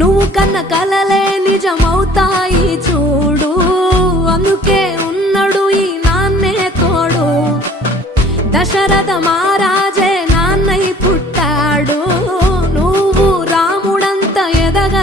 నువ్వు కన్న కలలే నిజమవుతాయి చూడు, అందుకే ఉన్నాడు ఈ నాన్నే తోడు. దశరథ మహారాజే నాన్నై పుట్టాడు, నువ్వు రాముడంత ఎదగ